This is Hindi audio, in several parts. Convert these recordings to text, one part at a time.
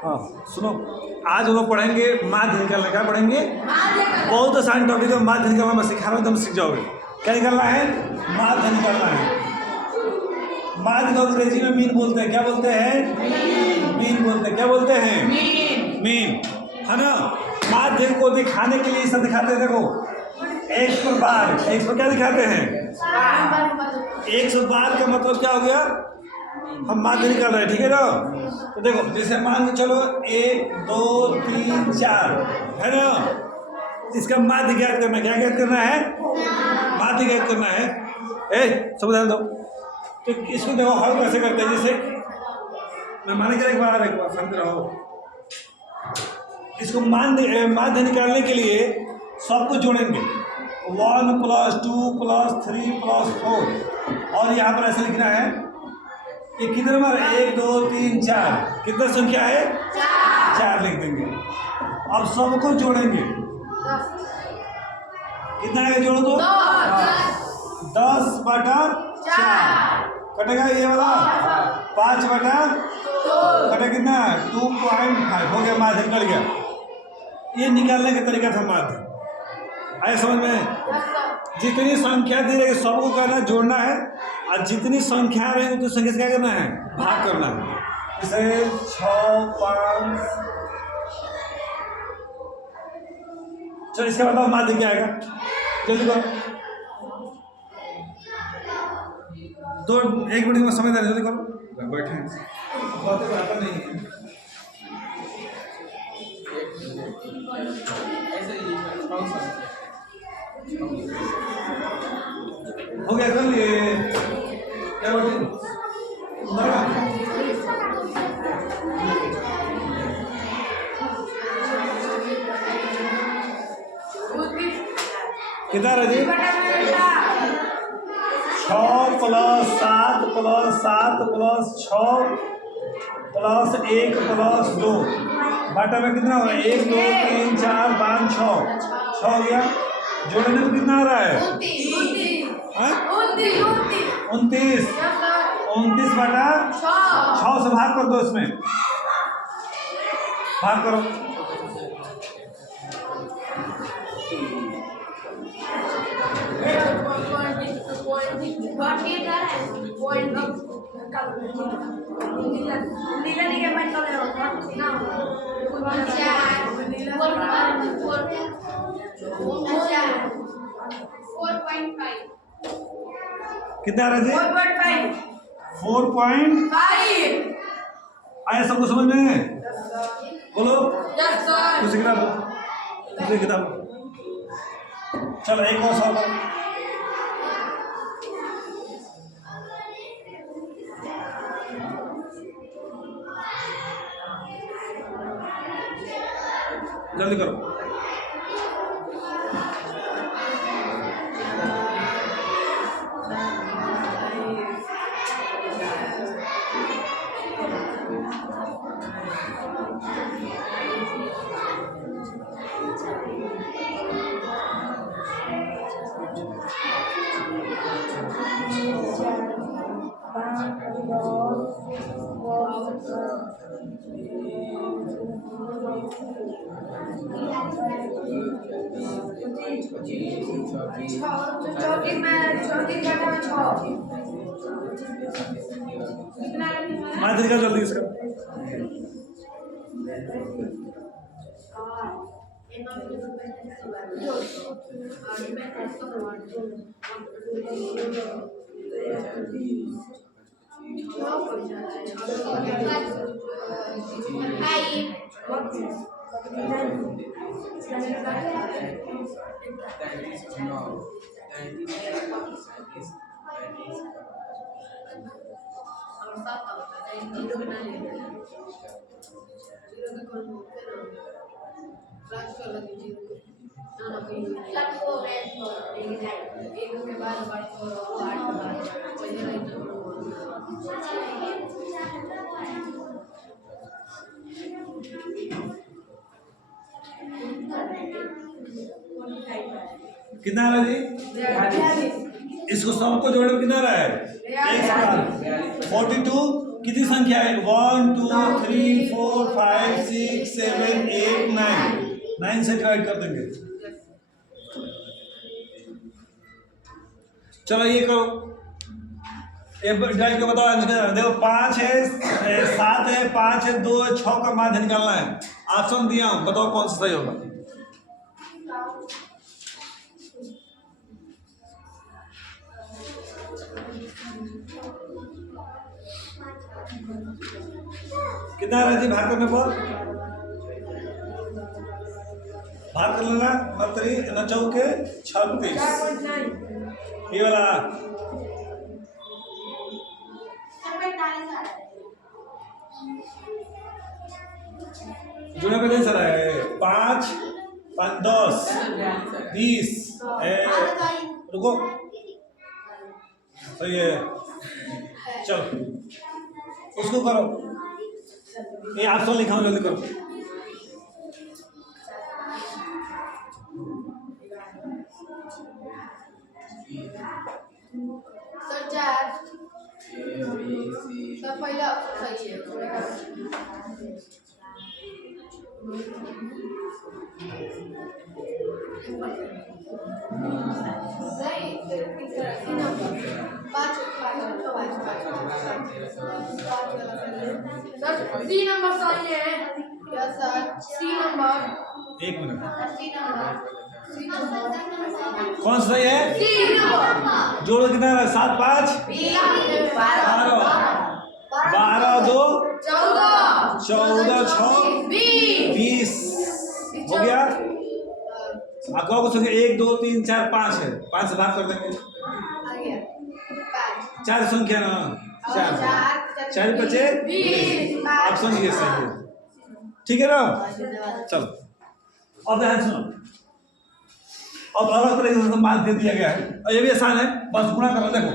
हाँ सुनो, आज हम लोग पढ़ेंगे माध्य निकालने। क्या पढ़ेंगे? बहुत आसान टॉपिक है माध्य निकालना। मैं सिखा रहा हूँ, तुम सीख जाओगे। क्या निकालना है? माध्य निकालना है। माध्य को अंग्रेजी में मीन बोलते हैं। क्या बोलते हैं? मीन बोलते हैं। क्या बोलते हैं? मीन, है ना। माध्य को दिखाने के लिए सब दिखाते हैं। देखो 100 बार, 100 क्या दिखाते हैं? 100 बार का मतलब क्या हो गया? हम माध्य निकाल रहे हैं, ठीक है ना। तो देखो जैसे मान के चलो 1 2 3 4 है ना। इसका माध्य ज्ञात करना। क्या ज्ञात करना है? माध्य ज्ञात करना है। सब ध्यान दो। तो इसको देखो हल कैसे करते हैं। जैसे मैं माने क्या, एक बार समझ रहो। इसको माध्य निकालने के लिए सबको जोड़ेंगे। 1 + 2 + 3 + 4 और यहाँ पर ऐसे लिखना है। ये कितने नंबर? 1 2 3 4। कितना संख्या है? 4 लिख देंगे। अब सबको जोड़ेंगे। कितना है? जोड़ो तो 10/4 कटेगा ये वाला। 5/2 कटे कितना? 2.5 हो गया। माध्य निकल गया। ये निकालने का तरीका था माध्य। आए समझ में? जितनी संख्या दी रहेगी सबको करना, जोड़ना है। और जितनी संख्या रहेगी उतनी संख्या से क्या करना है? भाग करना है। जैसे 6 5। चलो इसके बाद माध्य क्या आएगा? जल्दी करो। 1 मिनट में समय दे रहे, जल्दी करो। बैठे बातें बराबर नहीं है। हो गया कर लिए। क्या बोलते? कितना रजी? 6 + 7 + 7 + 6 + 1 + 2 बाटा में कितना होगा? 1 2 3 4 5 6 हो गया। जोड़ने में कितना आ रहा है? 29 29/6 से भाग कर दो। इसमें भाग करो। कितना आ रहा है? 4.5 आया। सबको समझ में? बोलो कुछ किताब। चलो एक और सवाल। जल्दी करो। माध्य का जल्दी इसका। कितना आ रहा है जी? इसको सबको जोड़े में कितना आ रहा है? 1 से 12। 42 कितनी संख्या है? 1 2 3 4 5 6 7 8 9 से डिवाइड कर देंगे। चलो ये करो, डिवाइड कर बताओ आंसर। देखो 5 है 7 है 5 है 2 है 6 का माध्य निकालना है। ऑप्शन दिया हूं, बताओ कौन सा सही होगा। कितना रहती भाग करने पर? भाग कर लेना, मतरी न चौके 36 ये वाला। जुड़ा पे सर है 5 5 10 20 रुको सही है। चलो उसको करो, ये ऑप्शन लिखा हूं, जल्दी करो। सर पहला सही है। सी नंबर सही है। Yes sir, C number. एक मिनट, सी नंबर कौन सा है? C number. जोड़ो कितना है? 7 5 12 12 2 14 6 20 हो गया। आपको कुछ 1 2 3 4 5 है, 5 से भाग कर देंगे। 4 संख्या ना, 4 बचे 20। ऑप्शन ये सही है, ठीक है ना। चलो अब ध्यान सुनो, अब अलग तरह से मान दे दिया गया है और ये भी आसान है, बस गुणा करना। देखो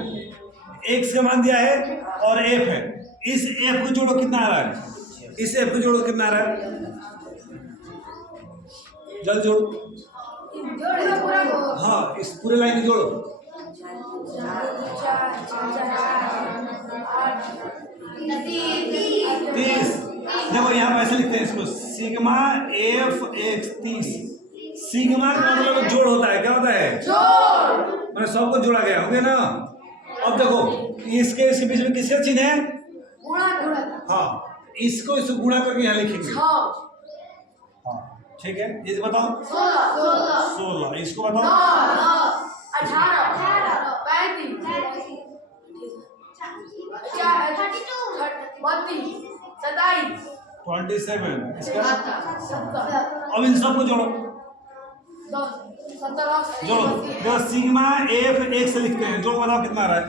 x का मान दिया है और f है, इस f को जोड़ो कितना आ रहा है? इस f को जोड़ो कितना आ रहा है? जल्द जोड़ो। हाँ इस पूरे लाइन को जोड़ो। 30। देखो यहाँ पर ऐसे लिखते हैं इसको, सिग्मा एफ एक्स 30। सिग्मा का मतलब जोड़ होता है, क्या होता है? जोड़। मैंने सबको जोड़ा गया, हो गया ना। अब देखो इसके इसके बीच में किसका चिन्ह है? गुणा। हाँ इसको इसको गुणा करके यहाँ लिखेंगे। हाँ ठीक है, ये बताओ। 16 इसको बताओ। 18 35 27 इसका। अब इन सबको जोड़ो, जोड़ो। देखो सिग्मा एफ एक्स लिखते हैं, जोड़ बताओ कितना आ रहा है?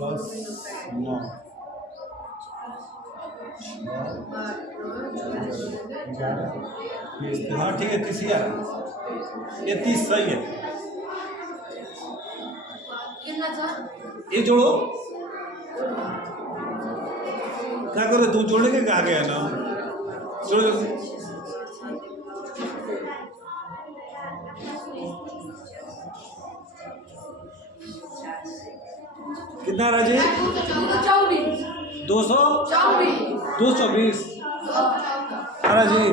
10 9 हाँ ठीक है 30 ये 30 सही है। ये जोड़ो, क्या करो तू जोड़ने के कहा गया ना, जोड़ो। कितना राजी? 224 राजी।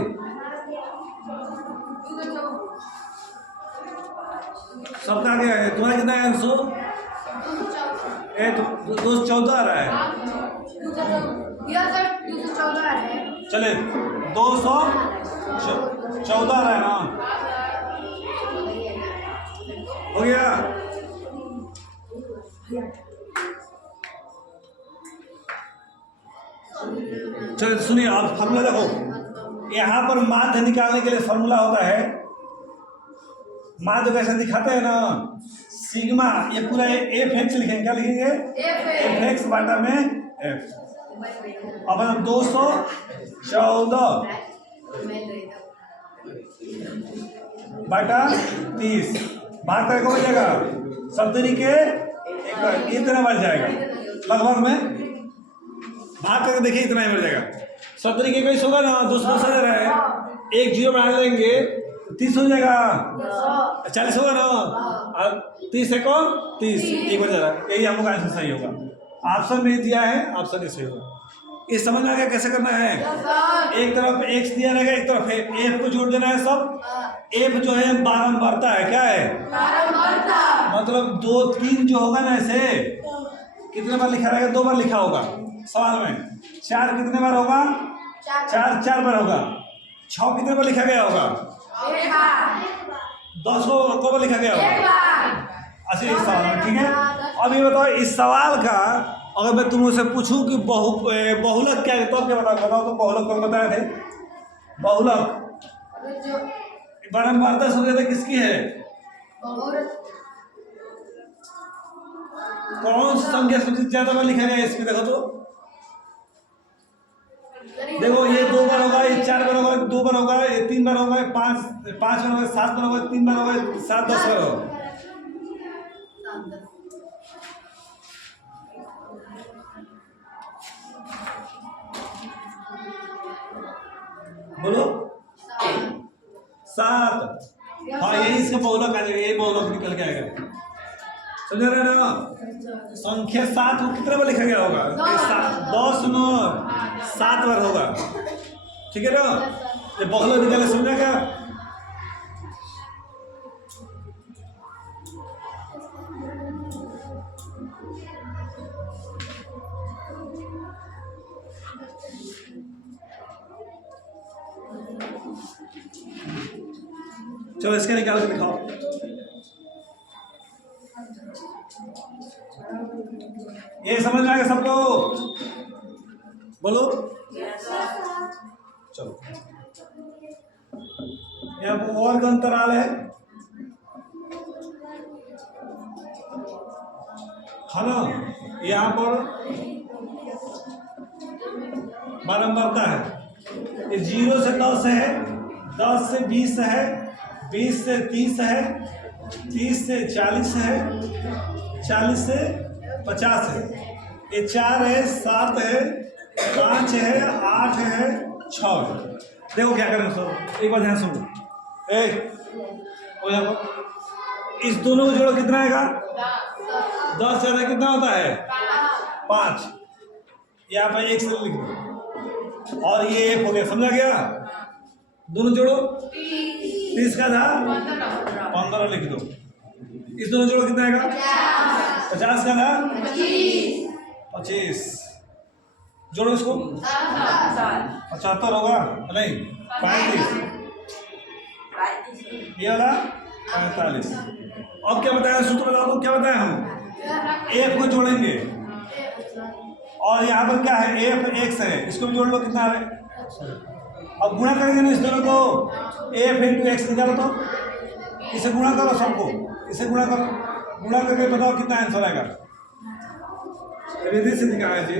सबका क्या है? तुम्हारा कितना है आंसर? 214 आ रहा है। चले 214 आ रहा है ना, हो गया। चलो सुनिए, आप फॉर्मूला देखो। यहाँ पर माध्य निकालने के लिए फॉर्मूला होता है, माध्य कैसे दिखाते हैं ना, सिग्मा, ये पूरा एफ एक्स लिखेंगे, क्या लिखेंगे? एफ एक्स बटा में एफ। अब 214 बटा 30 भाग करके हो जाएगा 70 के एक इतना बढ़ जाएगा लगभग में भाग करके देखिए इतना ही बढ़ जाएगा 70 के 21 होगा ना 210 आ रहा है एक जीरो बढ़ा देंगे 30 हो जाएगा 40 होगा ना और 30 है कौन 30 एक बढ़ जाएगा यही हम लोग आंसर सही होगा ऑप्शन में दिया है ऑप्शन ही सही होगा इस समझ में आ गया कैसे करना है एक तरफ x दिया रहेगा एक तरफ f को जोड़ देना है सब f जो है बारंबारता है क्या है मतलब 2 3 जो होगा ना ऐसे कितने बार लिखा रहेगा 2 बार लिखा होगा सवाल में 4 कितने बार होगा 4 बार होगा 6 कितने बार लिखा गया होगा 10 को बार लिखा गया होगा अच्छा इस सवाल में ठीक है अब ये बताओ इस सवाल का अगर मैं तुमसे पूछूं कि बहुलक क्या है तो क्या बताओ तो बहुलक कौन बताए थे बहुलक बारंबारता सबसे ज्यादा किसकी है कौन सी संख्या सबसे ज्यादा बार लिखा गया है इसमें देखो तो देखो ये 2 बार होगा ये 4 बार होगा 2 बार होगा ये 3 बार होगा 5 बार होगा 7 बार होगा 3 बार होगा 7 10 बार होगा बोलो 7 हाँ यही इसका बहुलक आ जाएगा यही बहुलक निकल के आएगा समझ रहे ना संख्या 7 को कितने बार लिखा गया होगा 10 9 7 बार होगा ठीक है ना ये बहुलक निकाले समझा क्या चलो इसका निकाल के दिखाओ ये समझ में आएगा सबको बोलो चलो यहाँ पर और का अंतराल है ना यहाँ पर बारंबारता है ये 0 से 10 है 10 से 20 है 20 से 30 है 30 से 40 है 40 से 50 है ये 4 है 7 है 5 है 8 है 6 है देखो क्या करें सब एक बार ध्यान सुनो हो जाओ इस दोनों को जोड़ो कितना आएगा 10 से ज़्यादा कितना होता है 5 यहाँ पर 1 से लिख दो और ये 1 हो गया समझा गया दोनों जोड़ो 30 का था 15 लिख दो इस दोनों जोड़ो कितना आएगा 50 का था 25 जोड़ो इसको 75 होगा नहीं 35 ये वाला 45 अब क्या बताया सूत्र लगा दो क्या बताया हम एफ को जोड़ेंगे और यहाँ पर क्या है एफ एक्स है इसको भी जोड़ लो कितना है अब गुणा करेंगे ना इस दोनों को एफ इंटू एक्स निकालो तो इसे गुणा करो सबको इसे गुणा करो गुणा करके बताओ कितना आंसर आएगा विधि से निकाला जी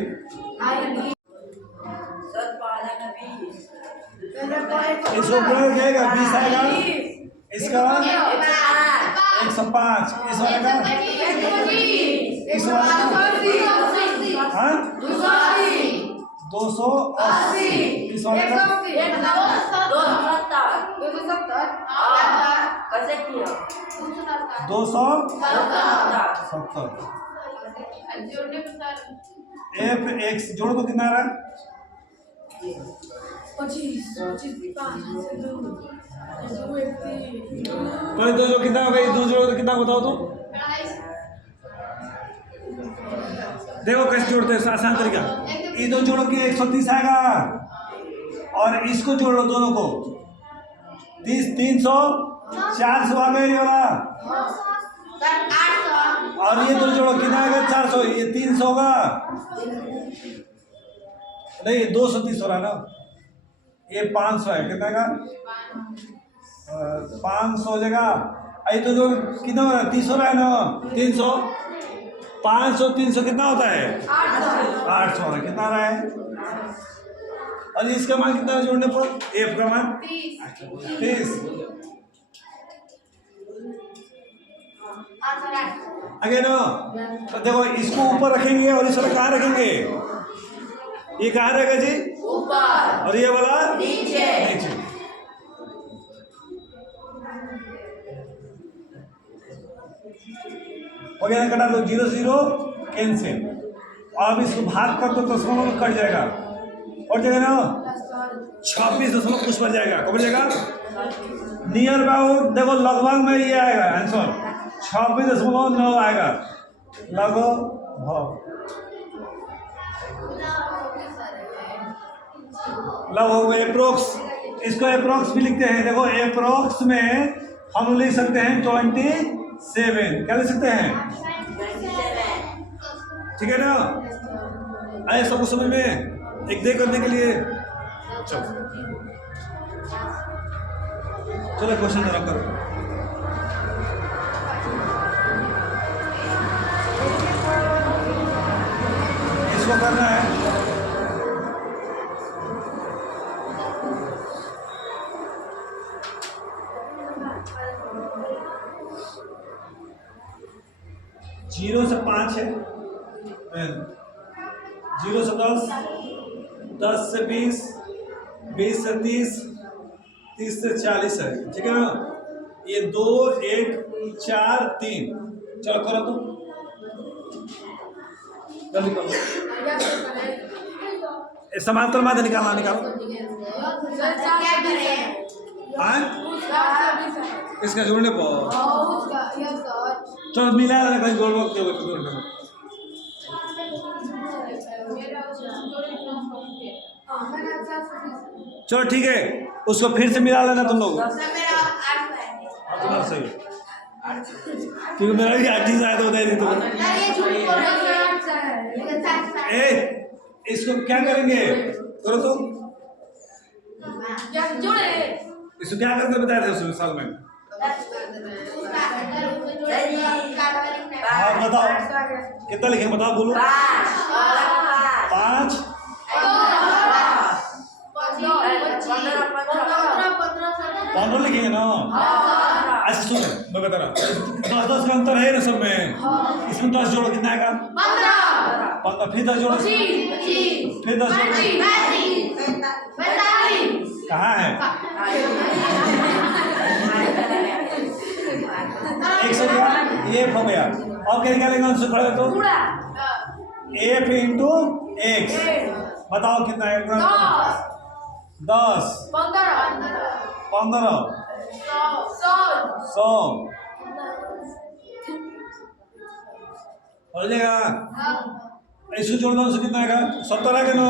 इसको गुणा किया 20 आएगा इसका 105 इस वाले का इस वाले का हाँ 280 इस वाले का 270 एफ एक्स जोड़ो तो कितना आ रहा है 25 दो जोड़ो कितना होगा ये दो जोड़ो तो कितना बताओ तो देखो कैसे जोड़ते हैं आसान तरीका ये दो जोड़ो के 130 आएगा और इसको जोड़ लो दोनों को 30 300 400 आ गए ये वाला और ये दो जोड़ो कितना आएगा 400 ये 300 होगा नहीं 230 हो रहा ना ये 500 है कितना का 500 हो जाएगा ये तो जो कितना हो रहा है 30 हो रहा है ना 300 500 300 कितना होता है 800 कितना आ रहा है और इसका मान कितना है जोड़ने पर? एफ का मान 30। आगे ना तो देखो इसको ऊपर रखेंगे और इस वाला कहाँ रखेंगे? ये कहाँ रहेगा जी? ऊपर और ये वाला नीचे। नीचे। हो गया ना, कटा दो 0 0 कैंसिल। अब इसको भाग कर दो तो दशमलव कट जाएगा और जगह ना 26 दशमलव कुछ बन जाएगा। कब बन जाएगा? नियर अबाउट देखो लगभग में ये आएगा आंसर 26.9 आएगा लगभग। लगभग में अप्रोक्स, इसको अप्रोक्स भी लिखते हैं। देखो अप्रोक्स में हम लिख सकते हैं 27। क्या लिख सकते हैं? ठीक है ना? आए सबको समझ में एक दे करने के लिए। चलो क्वेश्चन जरा करो। इसको करना है जीरो से 5 है, 0 से 10, 10 से 20, 20 से 30, 30 से 40 है। ठीक है ना? ये 2 1 4 3। चलो करो तुम जल्दी करो। समांतर माध्य निकालो। हाँ इसका जोड़ने पर चलो मिला लेना कहीं जोड़ वक्त चलो ठीक है उसको फिर से मिला लेना तुम लोग। तुम्हारा सही क्योंकि मेरा भी 8 ही आया तो बताइए तुम। इसको क्या करेंगे? करो तुम इसको क्या करके बताया था उसमें साल में? हाँ बताओ कितना लिखे बताओ बोलो। 5 15 लिखेंगे ना। अच्छा सुन मैं बता रहा 10 का अंतर है ना सब में। इसमें 10 जोड़ो कितना आएगा? 15 फिर 10 जोड़ो फिर 10 जोड़ो कहाँ है? 1 से क्या एफ हो गया। और क्या निकालेंगे आंसर खड़े तो एफ इंटू एक्स बताओ कितना है? 10 15 100 हो जाएगा। इसको जोड़ दो तो कितना आएगा? 70 आएगा ना।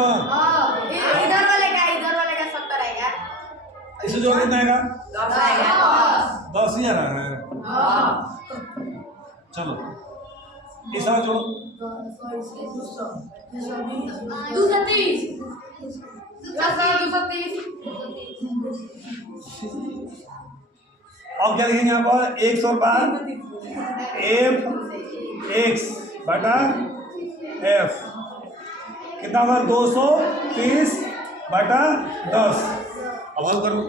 इधर वाले का 70 आएगा। इसको जोड़ कितना आएगा? 10 आएगा। 10 ही आ रहा है। चलो इस तरह जोड़ो 230 अब क्या लिखेंगे यहाँ पर? 100 बार एफ एक्स बटा एफ कितना होगा? 230 बटा 10। अब हल करो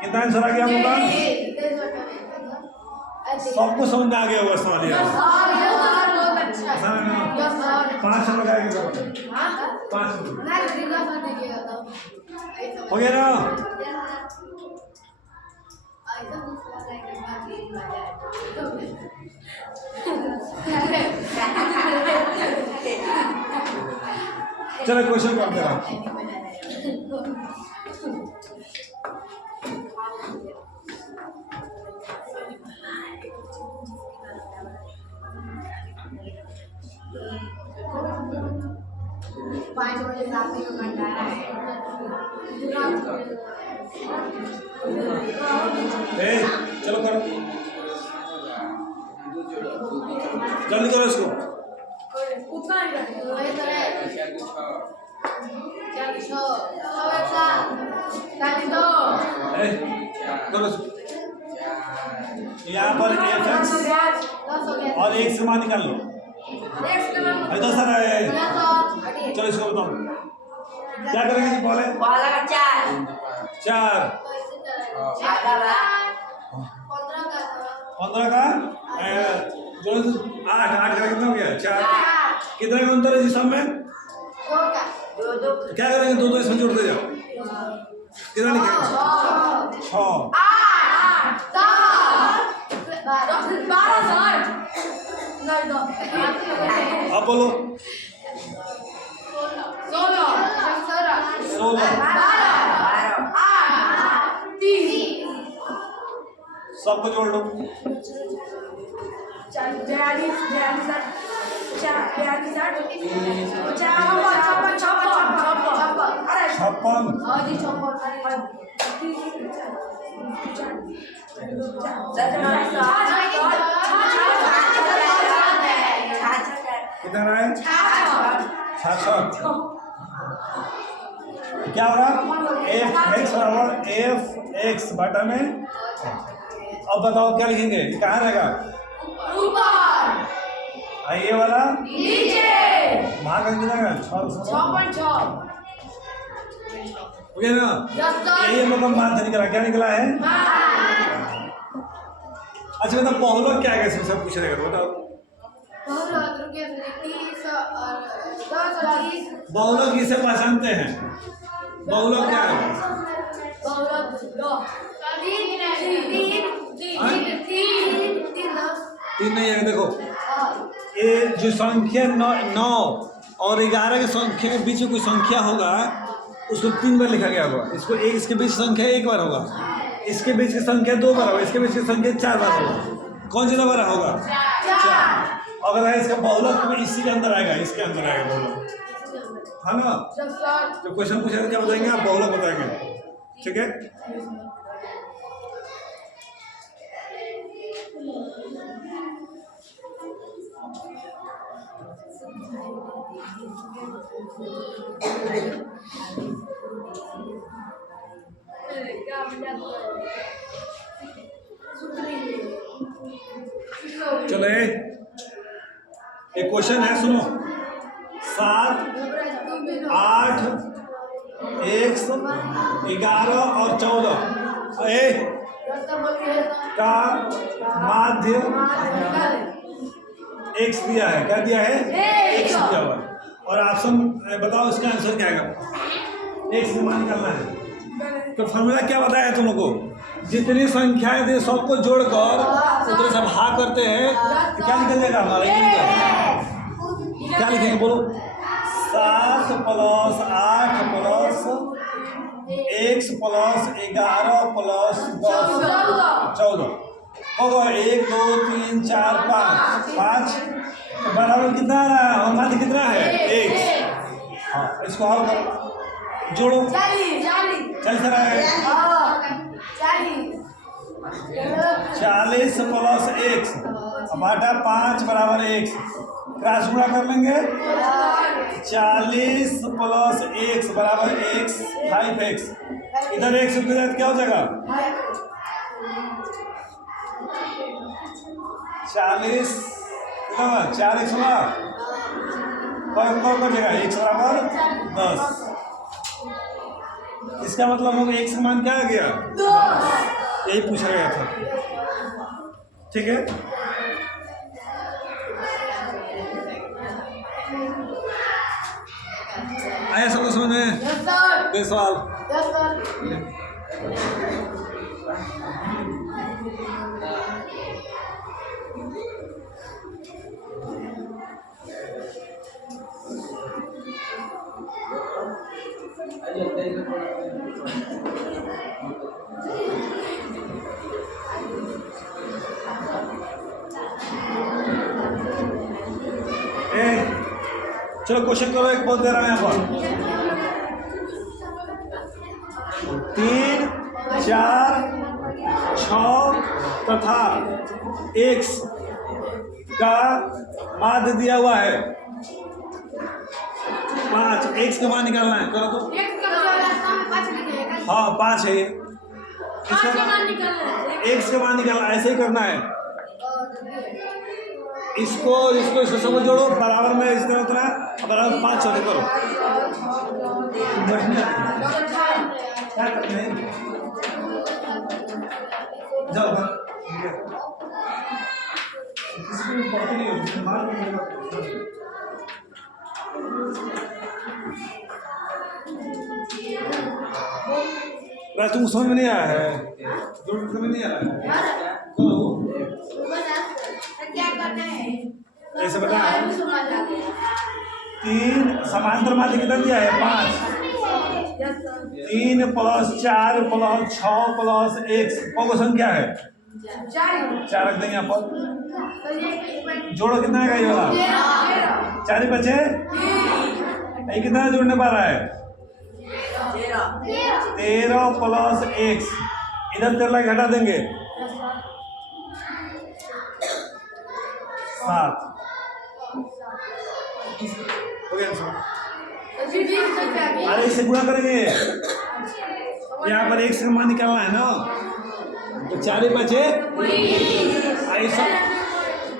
कितना आंसर आ गया हम लोग? सबको समझ में आ गया होगा सवाल यार। 5 लगाएंगे 5 हो गया ना? चलो क्वेश्चन कर दे रहा हूँ। चलो करो जल्दी करो इसको। करो यहाँ पर एफ एक्स और एक से मान निकाल लो इधर सर है। चलो इसको बताओ क्या करेंगे जी बोले। 4 15 का जो 8 का कितना हो गया 4 कितना का अंतर है जी सब में क्या करेंगे 2 इसमें जोड़ दे जाओ कितना लिखेंगे 6 अब बोलो 16 सबको जोड़ लो 56 कितना है 66 क्या होगा एफ एक्स बटा में अब बताओ क्या लिखेंगे कहाँ रहेगा ये वाला वहाँ का कितना है 6.6 हो गया ना यही हम लोग का मान निकला क्या निकला है अच्छा मतलब बहुलक क्या है कैसे सब पूछ रहेगा बताओ बहुलक इसे पहचानते हैं बहुलक क्या है 3 नहीं है देखो ये जो संख्या 9 और 11 के संख्या के बीच में कोई संख्या होगा उसको 3 बार लिखा गया होगा इसको एक इसके बीच संख्या 1 बार होगा इसके बीच की संख्या 2 बार होगा इसके बीच की संख्या 4 बार होगा कौन सा बार होगा 4 अगर है इसका बहुलक में इसी के अंदर आएगा इसके अंदर आएगा बहुलक है ना तो क्वेश्चन पूछेगा क्या बताएंगे आप बहुलक बताएंगे ठीक है चलो एक क्वेश्चन है सुनो 7 8 1 11 और 14 का माध्य x दिया है क्या दिया है x दिया हुआ और ऑप्शन बताओ इसका आंसर क्या आएगा x मान निकालना है तो फॉर्मूला क्या बताया तुम लोग को जितनी संख्याएं थे सबको जोड़कर उतने से भाग करते हैं तो क्या निकल जाएगा हमारा क्या लिखेंगे बोलो 7 + 8 + x + 11 + 10 14 होगा 1 2 3 4 5 बराबर कितना आ रहा है हमारा कितना है 1 हाँ इसको हल करो जोड़ो 40 सर है 40 + x बटा 5 बराबर x क्रॉस गुणा कर लेंगे 40 + x बराबर x 5x इधर x उधर क्या हो जाएगा 40 4x होगा कौन कर देगा x बराबर 10 इसका मतलब हम x का मान क्या आ गया यही पूछा गया था ठीक है आया सबको समझ में कोई सवाल चलो क्वेश्चन करो एक बहुत दे रहा है यहाँ पर 3 4 6 तथा x का माध्य दिया हुआ है 5 x का मान निकालना है करो तो हाँ 5 है इसका मान x का मान निकालना ऐसे ही करना है इसको सबको जोड़ो बराबर में, इस तरह उतना बराबर 5 छोटे करो। क्या करते हैं? जाओ तुम समझ में नहीं आया है, समझ में नहीं आ रहा है क्या करना है? ऐसे बता। 3 समांतर माध्य कितना दिया है? 5। 3 + 4 + 6 + x कौन संख्या है? 4 रख देंगे यहाँ पर। जोड़ो कितना आएगा ये वाला? 4 ही बचे। ये कितना जोड़ने पा रहा है? 13 + x। इधर 13 घटा देंगे 7 हो गया। अरे इसे गुणा करेंगे, यहाँ पर x का मान निकालना है ना, तो 4 ही बचे।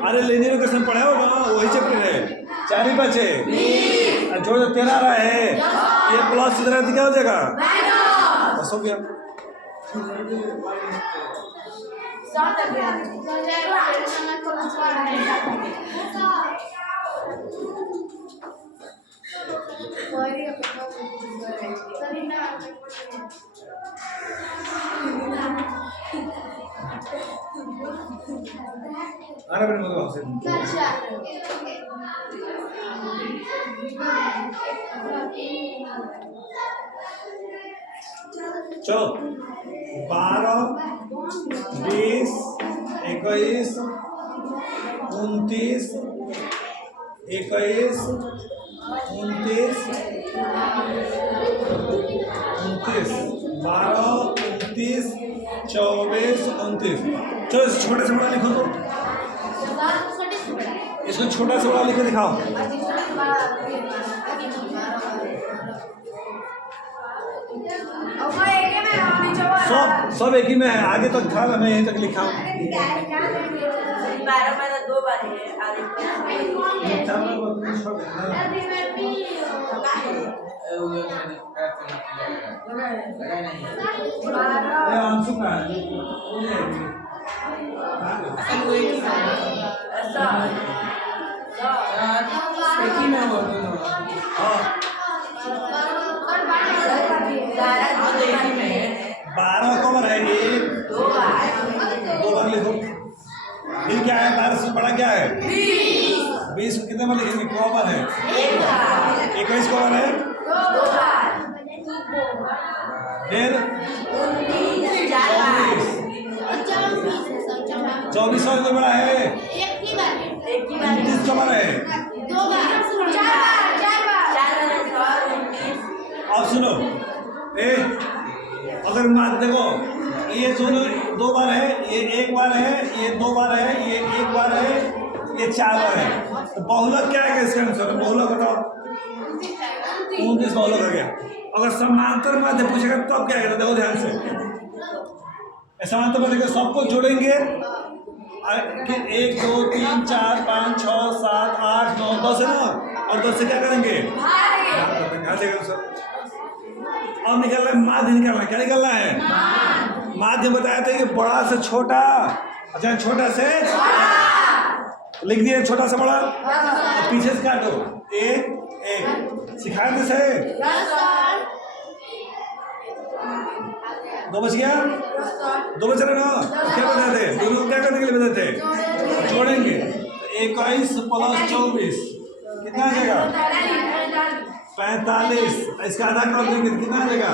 अरे लेने में क्वेश्चन पढ़ा हो ना, वही चैप्टर है। 4 ही बचे, जो 13 आ रहा है ये प्लस इधर क्या हो जाएगा? बस हो गया। अरे मेरे मतलब से चलो 12 20 21 29 21 29 12 29 24 29। चलो इस छोटे से बड़ा लिखो तो, इसको छोटा से बड़ा लिख के दिखाओ। सब एक ही में है, आगे तक था मैं यहीं तक लिखा हूँ। 12 में तो 2 बार है बारह कवर है, 2 बार लिखो। फिर क्या है? 12 से बड़ा क्या है? 20 कितने बार लिखेंगे? कवर है 21 कवर है, फिर 24 और बड़ा है, 29 कवर है। अब सुनो, अगर मान देखो ये दोनों 2 बार है, ये 1 बार है, ये 2 बार है, ये 1 बार है, ये 4 बार है, तो बहुलक क्या है इसका आंसर? बहुलक बताओ। 29 बहुलक आ गया। अगर समांतर माध्य पूछेगा तब क्या करेगा? देखो ध्यान से, समांतर माध्य सबको जोड़ेंगे 1 2 3 4 5 6 7 8 9 10 है ना, और 10 से क्या करेंगे? अब निकलना है माध्य, निकलना क्या निकलना है? माध्य बताया था कि बड़ा से छोटा, अच्छा छोटा से लिख दिया, छोटा से बड़ा, तो पीछे से काटो 1 1 सिखाए थे से 2 बच गया, 2 बच रहे ना, क्या बताए थे? दोनों क्या करने के लिए बताए थे? जोड़ेंगे। तो 21 + 24 कितना आ जाएगा? 45। इसका आधा कर देंगे कितना आ जाएगा?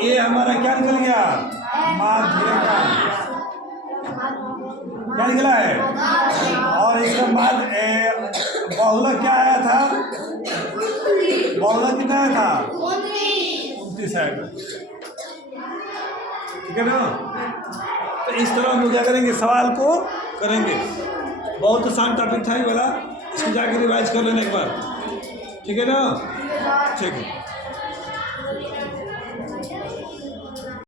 ये हमारा क्या निकल गया? माध्य का क्या निकला है? और इसके बाद बहुलक क्या आया था? बहुलक कितना आया था? 29 आएगा। ठीक है ना? तो इस तरह हम लोग क्या करेंगे? सवाल को करेंगे। बहुत आसान टॉपिक था ये वाला, इसको जाकर रिवाइज कर लेना एक बार। ठीक है ना? ठीक है।